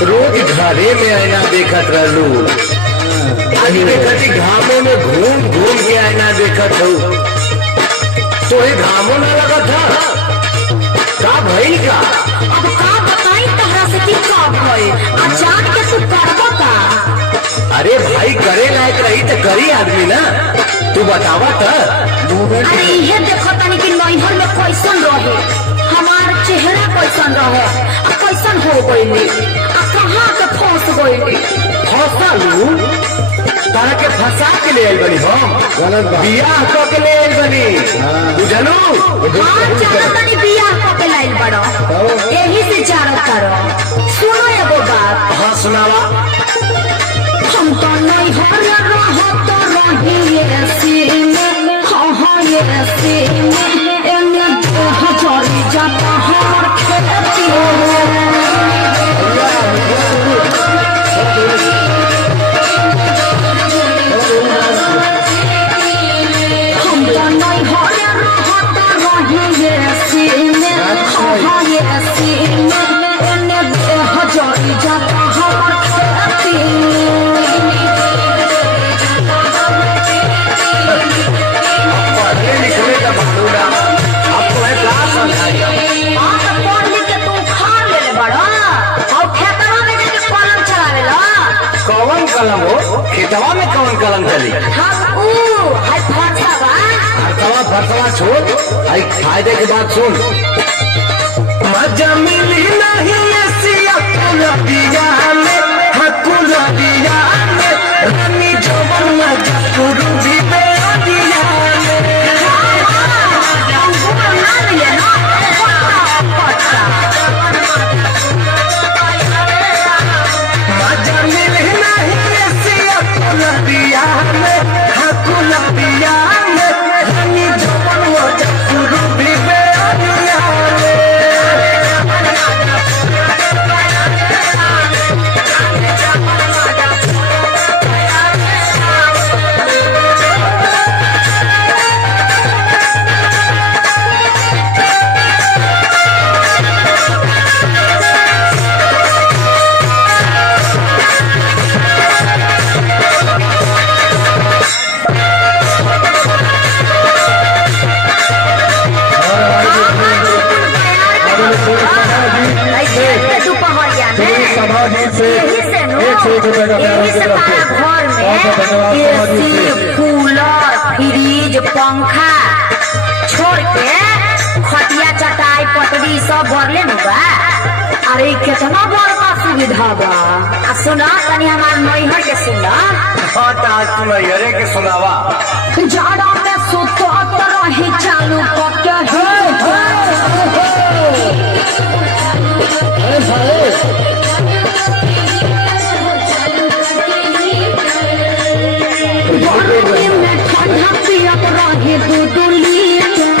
रोज घरे में आईना देखत रहलू, आज देखती घामों में घूम घूम के आईना देखत हो, तो ये घामों न लगा था का भई का? अब का बताई तहरा से कि का भई अचानक के तू करबो का? अरे भाई करे लायक रही तो करी आदमी ना, तू बतावा था। अरे ये देखो तनी कि नैहर में कैसन रहे, हमार चेहरा कैसन रहे, अब कैसन हो गई, अब कहाँ के फंस गई। फंसालू तारा के फंसा के ले आई बनी, हम बियाह क के ले आई बनी, बुझलू? हाँ जाना तनी बियाह क के लाइल बड़ो, यही से जानो करो। सुनो एगो बात। हाँ सुनावा। हम तो नैहर रहो तो रही ऐसी में, हाँ ऐसी में एने हजारी जाता हमार खेती। हम तो नैहर रहो तो रही ऐसी में, हाँ ऐसी में एने हजारी जाता हमार खेती। कौन कलम हो? खेतवा में कौन कलम चली? फरसवा छोड़, आई फायदे की बात सुन। मजा मिली नहीं ऐसी कुलबिया में, कुलबिया में रानी जवन मजा गुरु भी बेदिया में। मजा मिली नहीं ऐसी कुलबिया में, कुलबिया में रानी जवन मजा गुरु भी बेदिया में। कूलर फ्रिज पंखा छोड़ के खटिया चटाई पटरी सब भरले न बा। अरे कितना बड़का सुविधा बा। आ सुना तनी हमार नैहर के सुना। नैहरे के सुनावा। जाड़ा में सुतत रही चालू पके ठंडा पियत रही दूध लीटर।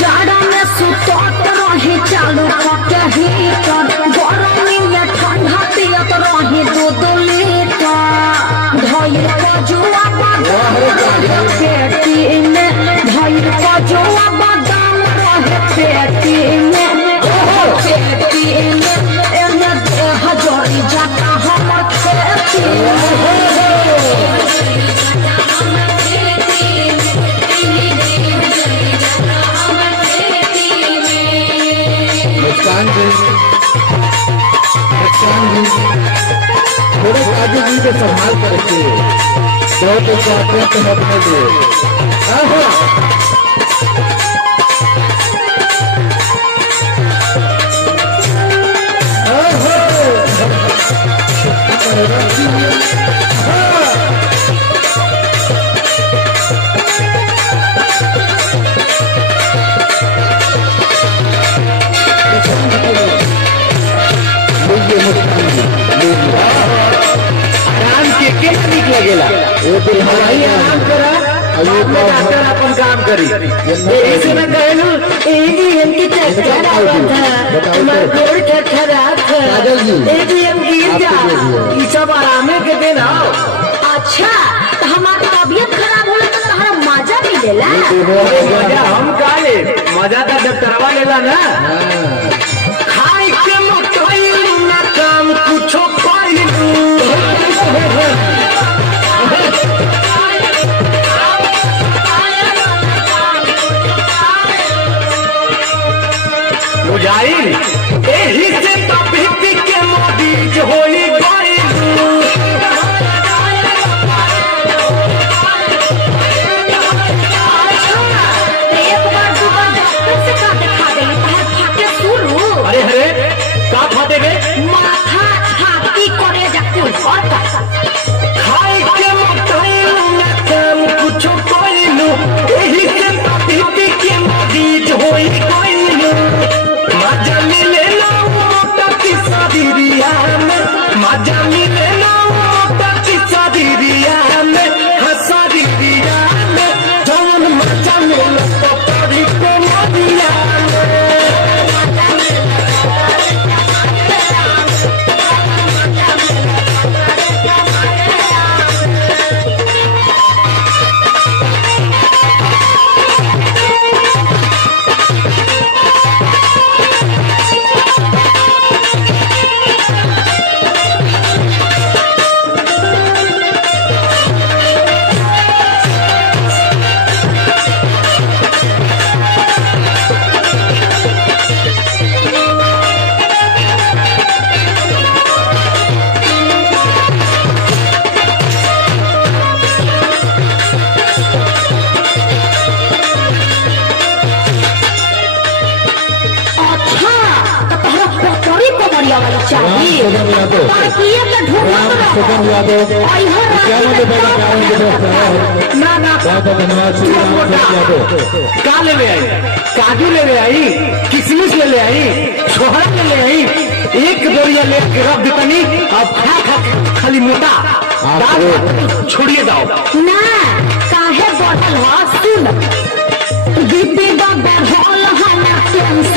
जाड़ा में सुतत रही चालू पके हीटर, गर्मी में ठंडा पियत रही दूध लीटर। धइल कजुआ बादाम रहे पेटी में, धइल कजुआ बादाम रहे पेटी में, पेटी में एने हजारी जाता हमर खेती। थोड़े काजू जी को संभाल कर रखिए, बहुत अच्छे हैं अपने लिए। आराम के ठीक लगेला, आराम करा डॉक्टर अपन काम करी। ऐसे में कहलू एडीएम की चक्कर आवा था, हमारा गोड़ खराब था, एडीएम गिर जा, ये सब आरामे के दिन आओ। अच्छा तो हमारी तबीयत खराब होला तो तुम्हारा अरे मजा हम का ले, मजा तो डॉक्टरवा लेला ना। खाई के मोटाई ना काम कुछो पाइलू। बुझाइल एही से तभी के मोदी के होई गइलू। एक बार दो बार डॉक्टर से का दिखा दे तहर फाटे शुरू। अरे अरे का फाटे गए? माथा छाती करे जाकुल और का खाई के मोटाई ना काम कुछो पाइलू। एही से तभी के मोदी के होई गइलू। मजा मिले ना मोटा की शादीरिया में, मजा मिले ना मोटा की शादीरिया में, शादीरिया में जौन मजा मिले तो पड़ी को मोदिया में। अच्छा तो तहरा पकड़ी पकड़िया वाली चाहिए। सुगम यादव। ताकि ये तो ढूंढत सुगम यादव। क्या मुझे पता क्या मुझे दोस्त है? ना ना बहुत धन्यवाद सुगम यादव। का ले आई? काजू ले आई, किशमिश ले आई, छोहरा ले आई। एक बोरिया ले के रख देतनी। अब खा खा खाली मोटा दाल छोड़िए जाओ। ना काहे बढ़ल हो सुन बीपी बढ़ल हम टेंशन